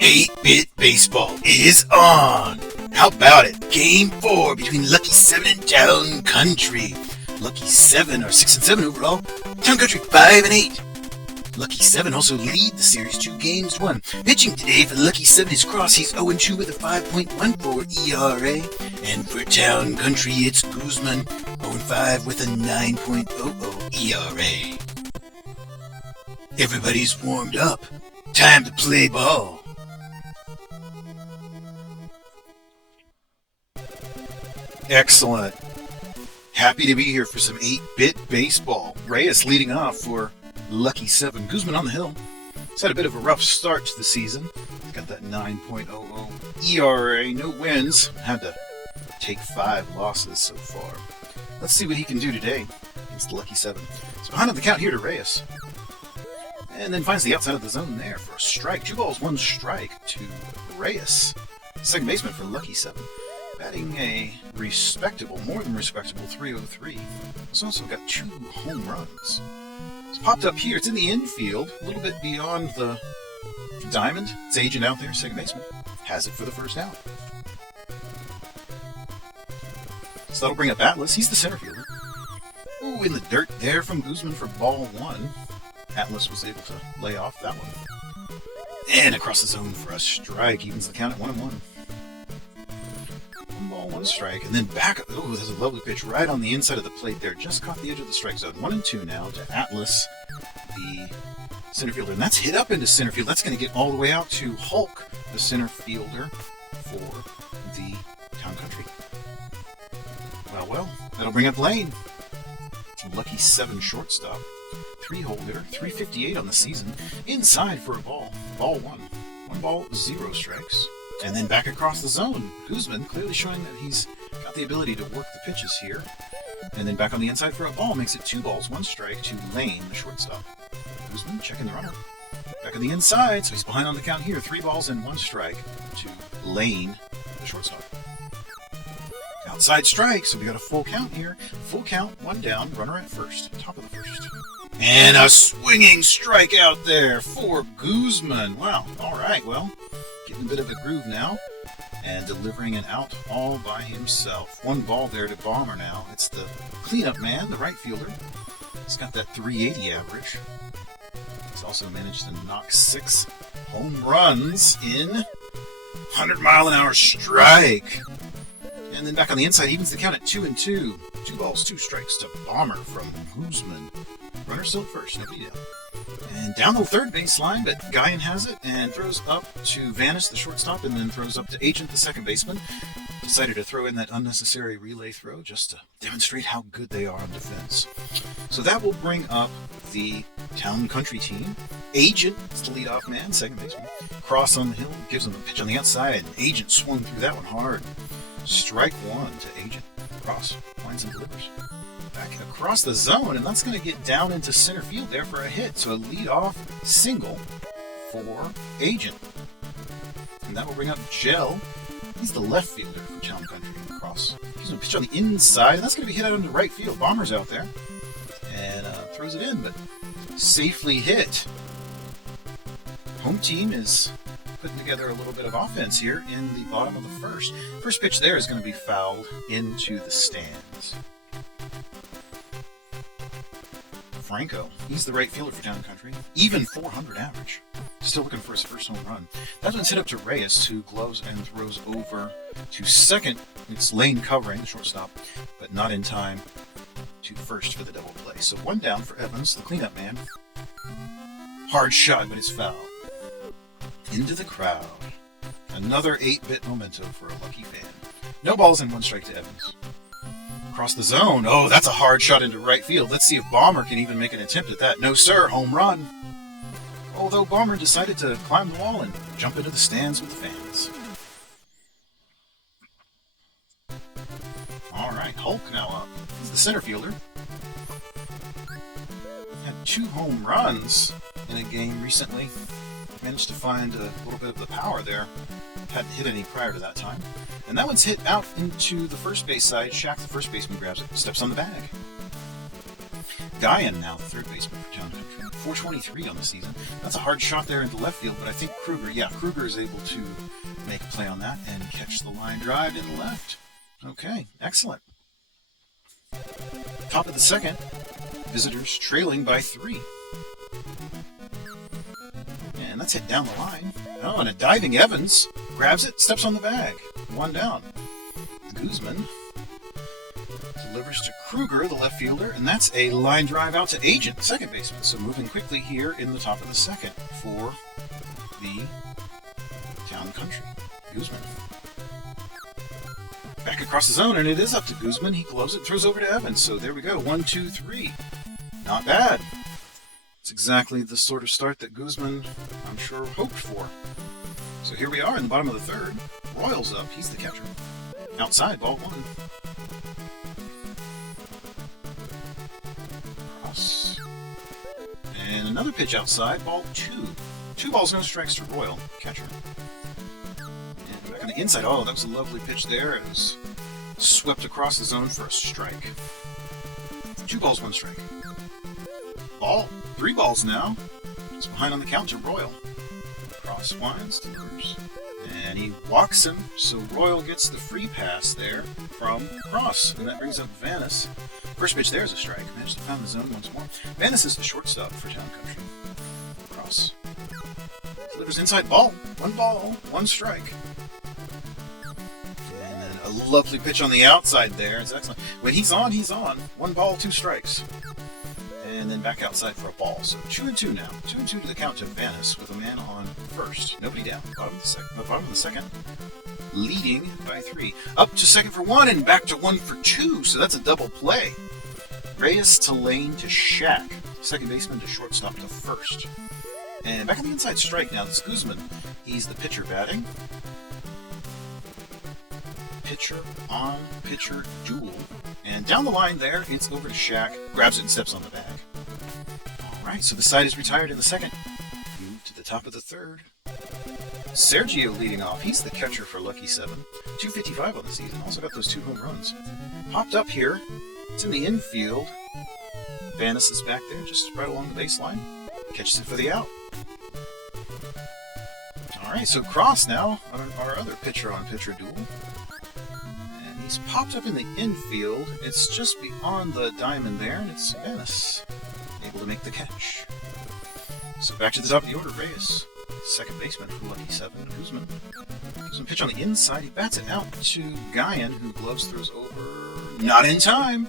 8-Bit Baseball is on! How about it? Game 4 between Lucky 7 and Town Country. Lucky 7 are 6-7 overall. Town Country 5-8. Lucky 7 also lead the series 2 games to 1. Pitching today for Lucky 7 is Cross. He's 0-2 with a 5.14 ERA. And for Town Country, it's Guzman, 0-5 with a 9.00 ERA. Everybody's warmed up. Time to play ball. Excellent. Happy to be here for some 8-Bit Baseball. Reyes leading off for Lucky 7. Guzman on the hill. He's had a bit of a rough start to the season. He's got that 9.00 ERA. No wins. Had to take 5 losses so far. Let's see what he can do today against Lucky 7. He's behind on the count here to Reyes. And then finds the outside of the zone there for a strike. 2 balls, 1 strike to Reyes. Second baseman for Lucky 7. Batting a respectable, more than respectable 303. He's also got 2 home runs. It's popped up here. It's in the infield, a little bit beyond the diamond. It's agent out there, second baseman. Has it for the first out. So that'll bring up Atlas. He's the center fielder. Ooh, in the dirt there from Guzman for ball 1. Atlas was able to lay off that one. And across the zone for a strike. Evens the count at 1-1. 1 ball, 1 strike. And then back. Oh, there's a lovely pitch right on the inside of the plate there. Just caught the edge of the strike zone. 1-2 now to Atlas, the center fielder. And that's hit up into center field. That's going to get all the way out to Hulk, the center fielder for the Town Country. Well, that'll bring up Lane. Lucky 7 shortstop. 3-hole hitter, 358 on the season. Inside for a ball. Ball 1. 1 ball, 0 strikes. And then back across the zone. Guzman clearly showing that he's got the ability to work the pitches here. And then back on the inside for a ball. Makes it 2 balls, 1 strike to Lane, the shortstop. Guzman checking the runner. Back on the inside, so he's behind on the count here. 3 balls and 1 strike to Lane, the shortstop. Outside strike, so we got a full count here. Full count, 1 down, runner at first. Top of the first. And a swinging strike out there for Guzman. Wow, all right, well, getting a bit of a groove now. And delivering an out all by himself. 1 ball there to Bomber now. It's the cleanup man, the right fielder. He's got that 380 average. He's also managed to knock 6 home runs in 100-mile-an-hour strike. And then back on the inside, evens the count at 2-2. 2 balls, 2 strikes to Bomber from Guzman. Runner still at first, nobody down. And down the third baseline, but Guyan has it and throws up to Vanis, the shortstop, and then throws up to Agent, the second baseman. Decided to throw in that unnecessary relay throw just to demonstrate how good they are on defense. So that will bring up the Town Country team. Agent is the leadoff man, second baseman. Cross on the hill, gives him a pitch on the outside, and Agent swung through that one hard. Strike 1 to Agent. Cross winds and delivers. Back across the zone, and that's going to get down into center field there for a hit. So a lead-off single for Agent. And that will bring up Gel. He's the left fielder for Town Country. Cross. He's going to pitch on the inside, and that's going to be hit out into right field. Bomber's out there. And throws it in, but safely hit. Home team is putting together a little bit of offense here in the bottom of the first. First pitch there is going to be fouled into the stands. Franco, he's the right fielder for Town Country. Even 400 average. Still looking for his first home run. That one's hit up to Reyes, who gloves and throws over to second. It's Lane covering, the shortstop, but not in time to first for the double play. So 1 down for Evans, the cleanup man. Hard shot, but it's fouled. Into the crowd. Another 8-bit memento for a lucky fan. No balls and 1 strike to Evans. Across the zone. Oh, that's a hard shot into right field. Let's see if Bomber can even make an attempt at that. No, sir. Home run. Although Bomber decided to climb the wall and jump into the stands with the fans. All right, Hulk now up. He's the center fielder. Had 2 home runs in a game recently. Managed to find a little bit of the power there. Hadn't hit any prior to that time. And that one's hit out into the first base side. Shaq, the first baseman, grabs it, steps on the bag. Guyan now the third baseman for Town Country. 423 on the season. That's a hard shot there into left field, but I think Kruger is able to make a play on that and catch the line drive in left. Okay, excellent. Top of the second, visitors trailing by 3. And that's hit down the line. Oh, and a diving Evans grabs it, steps on the bag. 1 down. Guzman delivers to Kruger, the left fielder, and that's a line drive out to Agent, second baseman. So moving quickly here in the top of the second for the Town Country. Guzman. Back across the zone, and it is up to Guzman. He gloves it, throws over to Evans. So there we go. 1, 2, 3. Not bad. It's exactly the sort of start that Guzman, I'm sure, hoped for. So here we are in the bottom of the third. Royals up. He's the catcher. Outside, ball 1. Cross. And another pitch outside, ball 2. 2 balls, no strikes to Royal, catcher. And back on the inside. Oh, that was a lovely pitch there. It was swept across the zone for a strike. 2 balls, 1 strike. Ball. 3 balls now. It's behind on the count to Royal. Cross winds, delivers. And he walks him, so Royal gets the free pass there from Cross. And that brings up Vanis. First pitch there is a strike. Managed to find the zone once more. Vanis is the shortstop for Town Country. Cross. Delivers inside ball. 1 ball, 1 strike. And then a lovely pitch on the outside there. It's excellent. When he's on, he's on. 1 ball, 2 strikes. And then back outside for a ball. So 2-2 now. 2-2 to the count to Vanis with a man on first. Nobody down. Bottom of the second. Leading by 3. Up to second for 1 and back to 1 for 2. So that's a double play. Reyes to Lane to Shaq. Second baseman to shortstop to first. And back on the inside strike now. This Guzman. He's the pitcher batting. Pitcher on pitcher duel. And down the line there, it's over to Shaq. Grabs it and steps on the bag. Alright, so the side is retired in the second. Move to the top of the third. Sergio leading off. He's the catcher for Lucky 7. 255 on the season. Also got those 2 home runs. Popped up here. It's in the infield. Vanis is back there, just right along the baseline. Catches it for the out. Alright, so Cross now, our other pitcher on pitcher duel. He's popped up in the infield. It's just beyond the diamond there, and it's Vanis able to make the catch. So back to the top of the order, Reyes, second baseman for Lucky 7. Guzman gives him a pitch on the inside. He bats it out to Guyan, who gloves throws over. Not in time.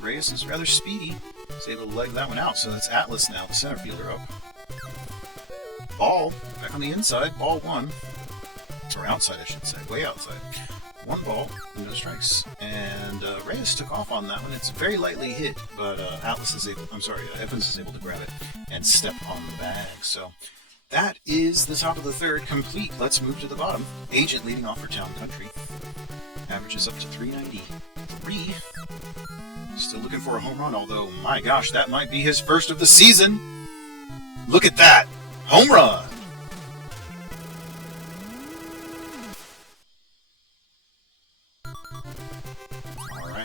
Reyes is rather speedy. He's able to leg that one out. So that's Atlas now, the center fielder up. Ball back on the inside. Ball 1, or outside, I should say, way outside. 1 ball, no strikes, and Reyes took off on that one. It's very lightly hit, but Evans is able to grab it and step on the bag. So that is the top of the third complete. Let's move to the bottom. Agent leading off for Town Country. Averages up to 393. Still looking for a home run, although, my gosh, that might be his first of the season. Look at that. Home run.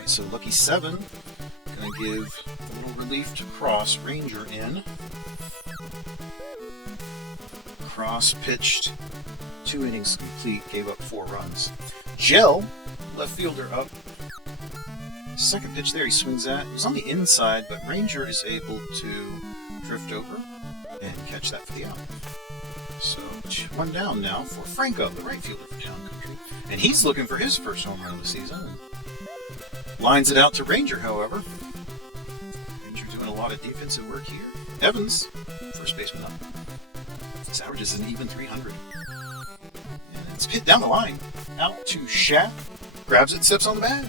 So Lucky 7 going to give a little relief to Cross. Ranger in. Cross pitched 2 innings complete, gave up 4 runs. Gel, left fielder up. Second pitch there he swings at. It was on the inside, but Ranger is able to drift over and catch that for the out. So 1 down now for Franco, the right fielder for Town Country. And he's looking for his first home run of the season. Lines it out to Ranger, however. Ranger doing a lot of defensive work here. Evans, first baseman up. His average is an even 300. And it's hit down the line. Out to Shaq. Grabs it, steps on the bag.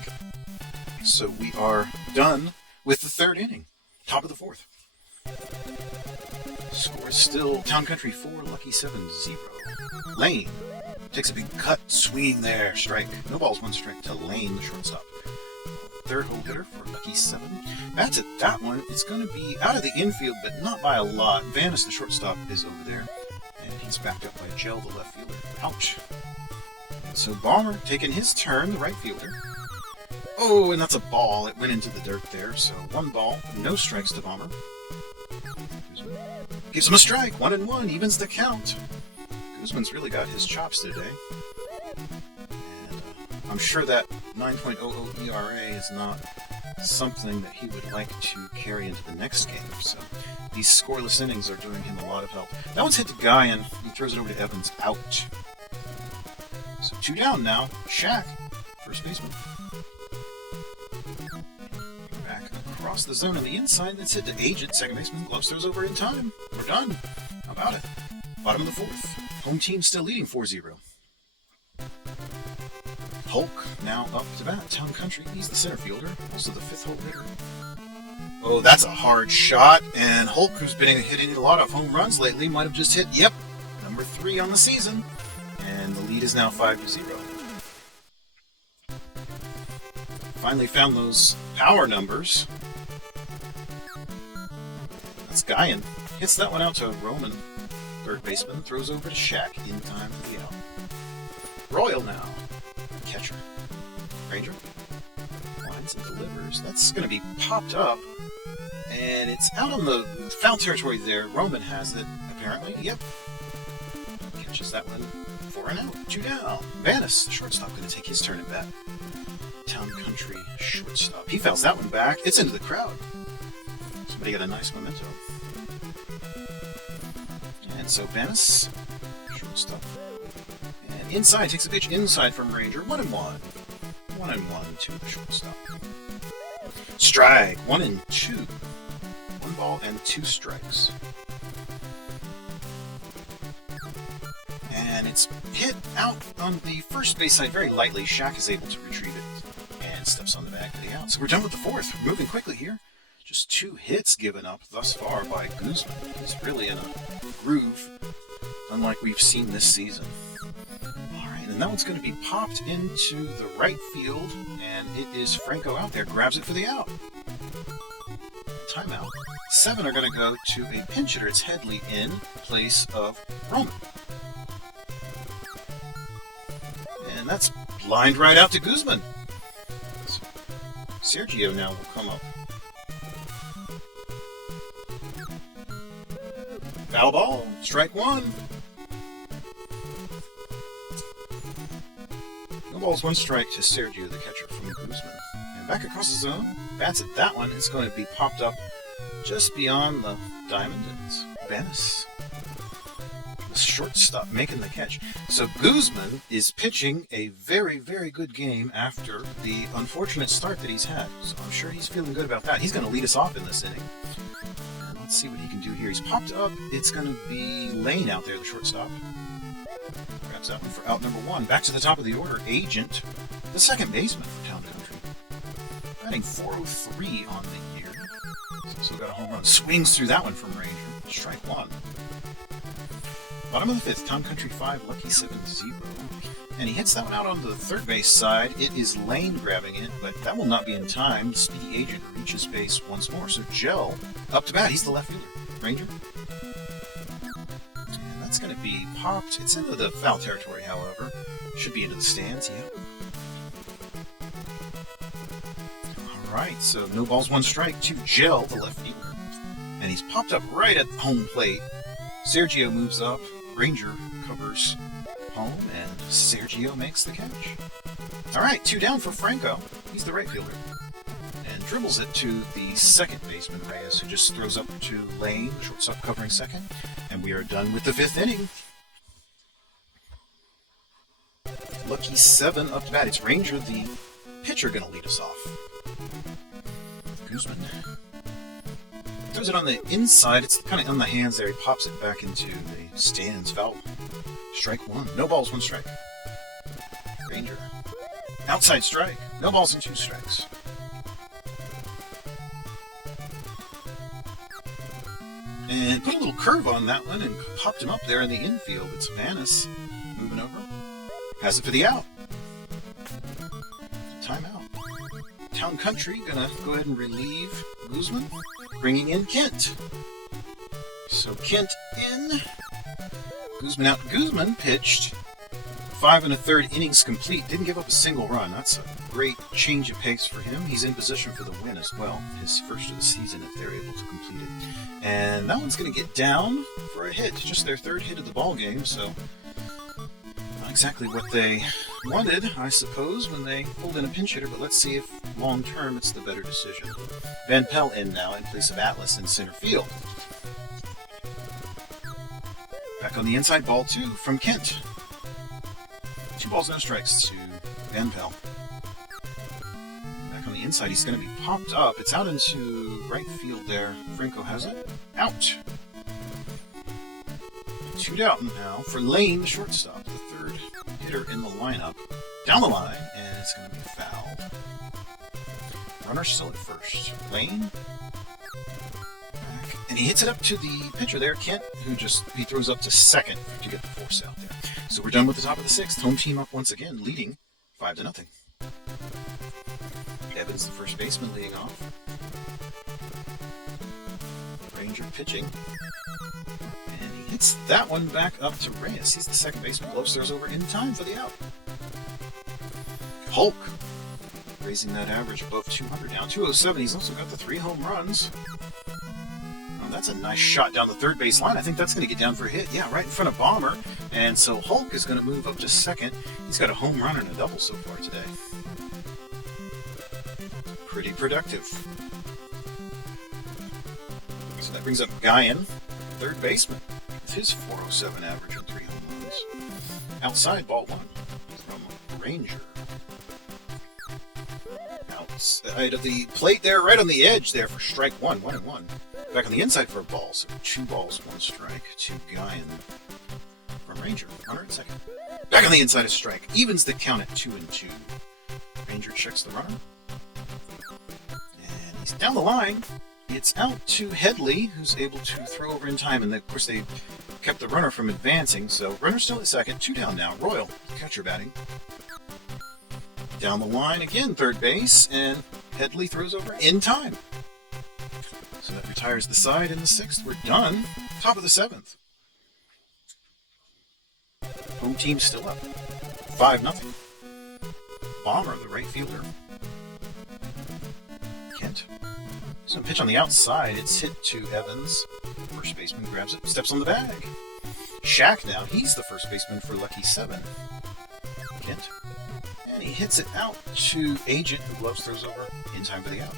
So we are done with the third inning. Top of the fourth. Score is still Town Country 4, Lucky 7 0. Lane takes a big cut, swinging there. Strike. No balls, 1 strike to Lane, the shortstop. Third hole hitter for Lucky 7. Bats at that one. It's going to be out of the infield, but not by a lot. Vanis, the shortstop, is over there. And he's backed up by Gel, the left fielder. Ouch. So Bomber taking his turn, the right fielder. Oh, and that's a ball. It went into the dirt there. So 1 ball, no strikes to Bomber. Gives him a strike. 1-1. Evens the count. Guzman's really got his chops today. And I'm sure that 9.00 ERA is not something that he would like to carry into the next game. So these scoreless innings are doing him a lot of help. That one's hit to Guyan. He throws it over to Evans. Out. So 2 down now. Shaq, first baseman. Back across the zone on the inside. That's hit to Agent, second baseman. Gloves throws over in time. We're done. How about it? Bottom of the fourth. Home team still leading 4-0. Hulk now up to bat. Town Country. He's the center fielder. Also the fifth hole hitter. Oh, that's a hard shot. And Hulk, who's been hitting a lot of home runs lately, might have just hit, yep, number 3 on the season. And the lead is now 5-0. Finally found those power numbers. That's Guyan. Hits that one out to Roman. Third baseman throws over to Shaq in time for the out. Royal now. Catcher. Ranger. Lines and delivers. That's going to be popped up. And it's out on the foul territory there. Roman has it, apparently. Yep. Catches that one. 4 and out. 2 down. Vanis, the shortstop, going to take his turn at bat. Town Country shortstop. He fouls that one back. It's into the crowd. Somebody got a nice memento. And so Vanis, shortstop. And inside, takes a pitch inside from Ranger. 1-1. 1-1 to the shortstop. Strike. 1-2. 1 ball and 2 strikes. And it's hit out on the first base side very lightly. Shaq is able to retrieve it and steps on the bag for the out. So we're done with the fourth. We're moving quickly here. Just 2 hits given up thus far by Guzman. He's really in a groove, unlike we've seen this season. Alright, and that one's going to be popped into the right field, and it is Franco out there. Grabs it for the out. Timeout. 7 are going to go to a pinch hitter. It's Headley in place of Roman. And that's lined right out to Guzman. So Sergio now will come up. Foul ball. Strike 1. No balls, 1 strike to Sergio, the catcher from Guzman. And back across the zone. Bats at that one. It's going to be popped up just beyond the diamond. And it's Vanis, the shortstop, making the catch. So Guzman is pitching a very, very good game after the unfortunate start that he's had. So I'm sure he's feeling good about that. He's going to lead us off in this inning. And let's see what he can do here. He's popped up. It's going to be Lane out there, the shortstop. Grabs that one for out number 1. Back to the top of the order, Agent, the second baseman for Town Country. Batting .403 on the year. He's also got a home run. Swings through that one from Ranger. Strike 1. Bottom of the 5th, Town Country 5, Lucky 7-0. And he hits that one out on the third base side. It is Lane grabbing it, but that will not be in time. Speedy Agent reaches base once more. So Gel up to bat. He's the left fielder. Ranger. And that's going to be popped. It's into the foul territory, however. Should be into the stands, yeah. Alright, so no balls, 1 strike to Gel, the left fielder. And he's popped up right at home plate. Sergio moves up. Ranger covers home, and Sergio makes the catch. Alright, 2 down for Franco. He's the right fielder. And dribbles it to the second baseman, Reyes, who just throws up to Lane, shortstop covering second. And we are done with the 5th inning. Lucky 7 up to bat. It's Ranger, the pitcher, going to lead us off. Guzman throws it on the inside. It's kind of on the hands there. He pops it back into the stands. Foul. Strike 1. No balls, 1 strike. Ranger. Outside strike. No balls and 2 strikes. And put a little curve on that one and popped him up there in the infield. It's Vanis moving over. Has it for the out. Timeout. Town Country gonna go ahead and relieve Guzman, bringing in Kent. So Kent in. Guzman out. Guzman pitched 5 1/3 innings complete. Didn't give up a single run. That's a great change of pace for him. He's in position for the win as well. His first of the season if they're able to complete it. And that one's going to get down for a hit. Just their third hit of the ball game, so not exactly what they wanted, I suppose, when they pulled in a pinch hitter, but let's see if long term it's the better decision. Van Pelt in now in place of Atlas in center field. Back on the inside, ball 2 from Kent. 2 balls, no strikes to Van Pelt. Back on the inside, he's going to be popped up. It's out into right field there. Franco has it. Out. 2 down now for Lane, the shortstop, the third hitter in the lineup. Down the line, and it's going to be fouled. Runner still at first. Lane. Back. And he hits it up to the pitcher there, Kent, who he throws up to second to get the force out there. So we're done with the top of the 6th. Home team up once again, leading 5-0. Evans, the first baseman, leading off. Ranger pitching. And he hits that one back up to Reyes. He's the second baseman. Gloves throws over in time for the out. Hulk raising that average above 200 now. 207. He's also got the 3 home runs. Oh, that's a nice shot down the third base line. I think that's going to get down for a hit. Yeah, right in front of Bomber. And so Hulk is going to move up to second. He's got a home run and a double so far today. Pretty productive. So that brings up Guyan, third baseman, with his 407 average on 3 home runs. Outside, ball 1 from Ranger. Outside of the plate there, right on the edge there for strike 1, 1-1. Back on the inside for a ball, so 2 balls, 1 strike to Guyan from Ranger. Runner at second. Back on the inside, a strike. Evens the count at 2-2. Ranger checks the runner. And he's down the line. It's out to Headley, who's able to throw over in time, and of course they kept the runner from advancing, so runner still at second, 2 down now. Royal, catcher batting. Down the line again, third base, and Headley throws over in time. So that retires the side in the 6th. We're done. Top of the 7th. Home team still up. 5-0. Bomber, the right fielder. Kent. Some pitch on the outside. It's hit to Evans. First baseman grabs it, steps on the bag. Shaq now. He's the first baseman for Lucky 7. Kent. And he hits it out to Agent, who gloves throws over in time for the out.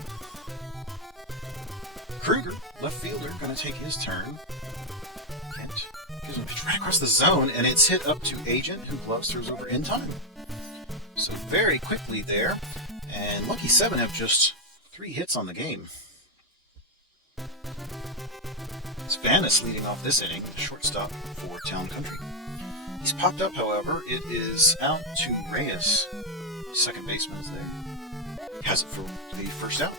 Kruger, left fielder, going to take his turn. Kent gives him a pitch right across the zone, and it's hit up to Agent, who gloves throws over in time. So very quickly there, and Lucky 7 have just 3 hits on the game. It's Vanis leading off this inning, the shortstop for Town Country. He's popped up, however. It is out to Reyes. Second baseman is there. Has it for the first out.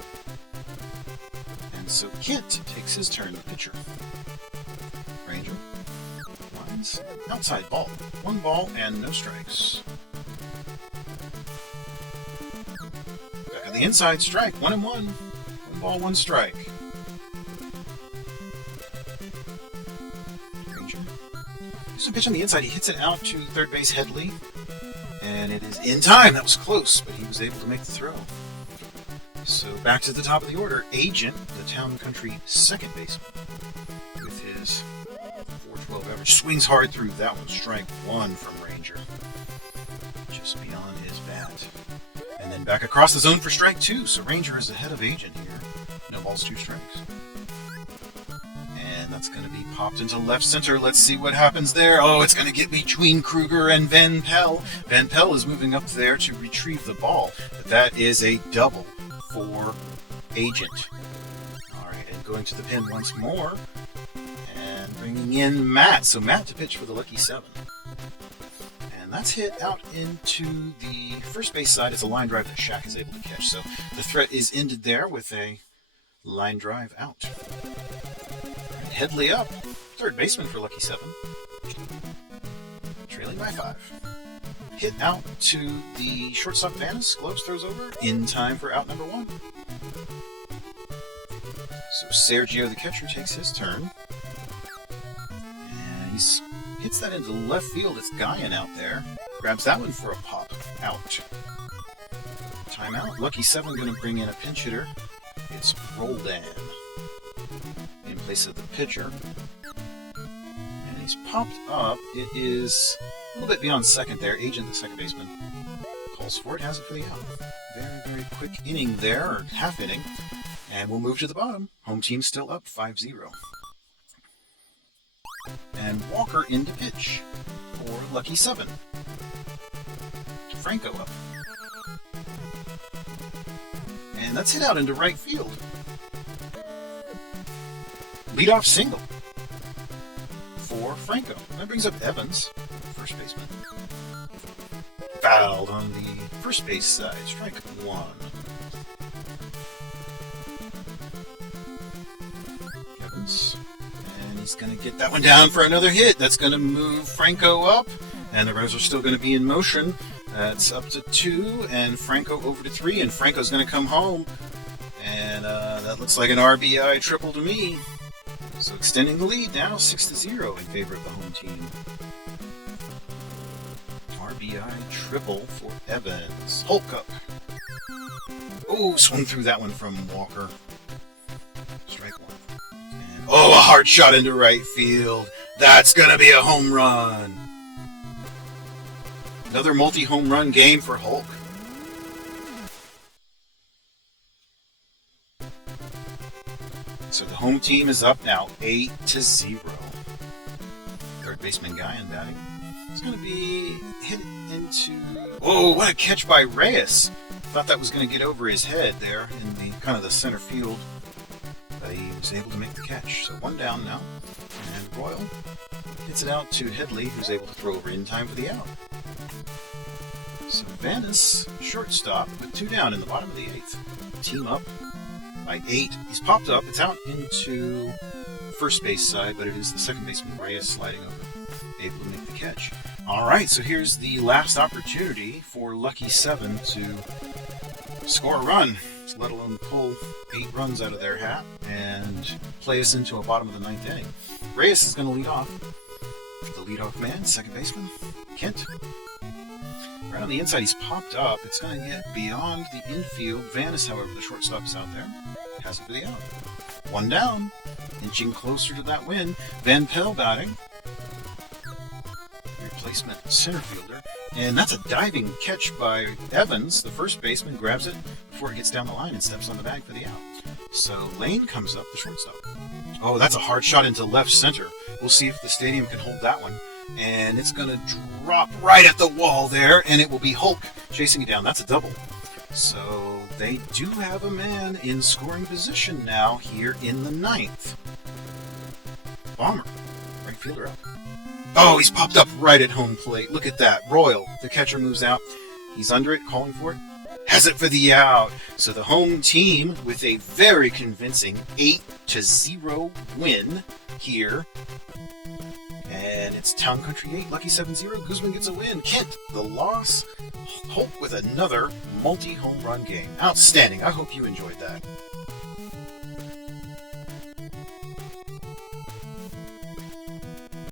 And so Kent takes his turn, the pitcher. Ranger lines outside ball. 1 ball and no strikes. Back on the inside, strike. 1-1. 1 ball, 1 strike. Ranger. There's a pitch on the inside. He hits it out to third base Headley. And it is in time. That was close, but he was able to make the throw. So back to the top of the order. Agent, the Town Country second baseman, with his 412 average. Swings hard through that one. Strike 1 from Ranger. Just beyond his bat. And then back across the zone for strike 2. So Ranger is ahead of Agent here. No balls, 2 strikes. And that's going to be popped into left center. Let's see what happens there. Oh, it's going to get between Kruger and Van Pelt. Van Pelt is moving up there to retrieve the ball. But that is a double for Agent. All right, and going to the pin once more. And bringing in Matt. So Matt to pitch for the Lucky 7. And that's hit out into the first base side. It's a line drive that Shaq is able to catch. So the threat is ended there with a line drive out. Headley up. Third baseman for Lucky 7. Trailing by 5. Hit out to the shortstop Vanis. Gloves throws over in time for out number 1. So Sergio, the catcher, takes his turn. And he's hits that into left field. It's Guyan out there. Grabs that one for a pop. Out. Timeout. Lucky 7 going to bring in a pinch hitter. It's Roldan in place of the pitcher. And he's popped up. It is a little bit beyond second there. Agent, the second baseman, calls for it. Has it for the out. Very, very quick inning there, or half inning. And we'll move to the bottom. Home team still up 5-0. And Walker in to pitch for Lucky 7. Franco up. And that's hit out into right field. Leadoff single for Franco. That brings up Evans, first baseman. Fouled on the first base side. Strike 1. Evans. And he's going to get that one down for another hit. That's going to move Franco up. And the runners are still going to be in motion. That's up to 2, and Franco over to 3, and Franco's going to come home. And that looks like an RBI triple to me. So extending the lead now, 6-0 in favor of the home team. RBI triple for Evans. Hulk up. Oh, swung through that one from Walker. Strike 1. And, a hard shot into right field. That's going to be a home run. Another multi-home run game for Hulk. So the home team is up now, 8-0. Third baseman Guyan batting. It's going to be hit into... Oh, what a catch by Reyes. Thought that was going to get over his head there in the kind of the center field. But he was able to make the catch. So 1 down now. And Royal hits it out to Headley, who's able to throw over in time for the out. So Vanis, shortstop, with 2 down in the bottom of the 8th. Team up by 8. He's popped up. It's out into first base side, but it is the second baseman Reyes sliding over, able to make the catch. All right, so here's the last opportunity for Lucky 7 to score a run, let alone pull 8 runs out of their hat and play us into a bottom of the 9th inning. Reyes is going to lead off. The leadoff man, second baseman, Kent. Right on the inside, he's popped up. It's going to get beyond the infield. Vanis, however, the shortstop is out there. Has it for the out. 1 down. Inching closer to that win. Van Pelt batting. Replacement center fielder. And that's a diving catch by Evans. The first baseman grabs it before it gets down the line and steps on the bag for the out. So Lane comes up, the shortstop. Oh, that's a hard shot into left center. We'll see if the stadium can hold that one. And it's going to drop right at the wall there, and it will be Hulk chasing it down. That's a double. So they do have a man in scoring position now here in the 9th. Bomber, right fielder up. Oh, he's popped up right at home plate. Look at that. Royal, the catcher moves out. He's under it, calling for it. Has it for the out. So the home team with a very convincing 8-0 win here. And it's Town Country 8, Lucky 7-0. Guzman gets a win. Kent, the loss. Hulk with another multi-home run game. Outstanding. I hope you enjoyed that.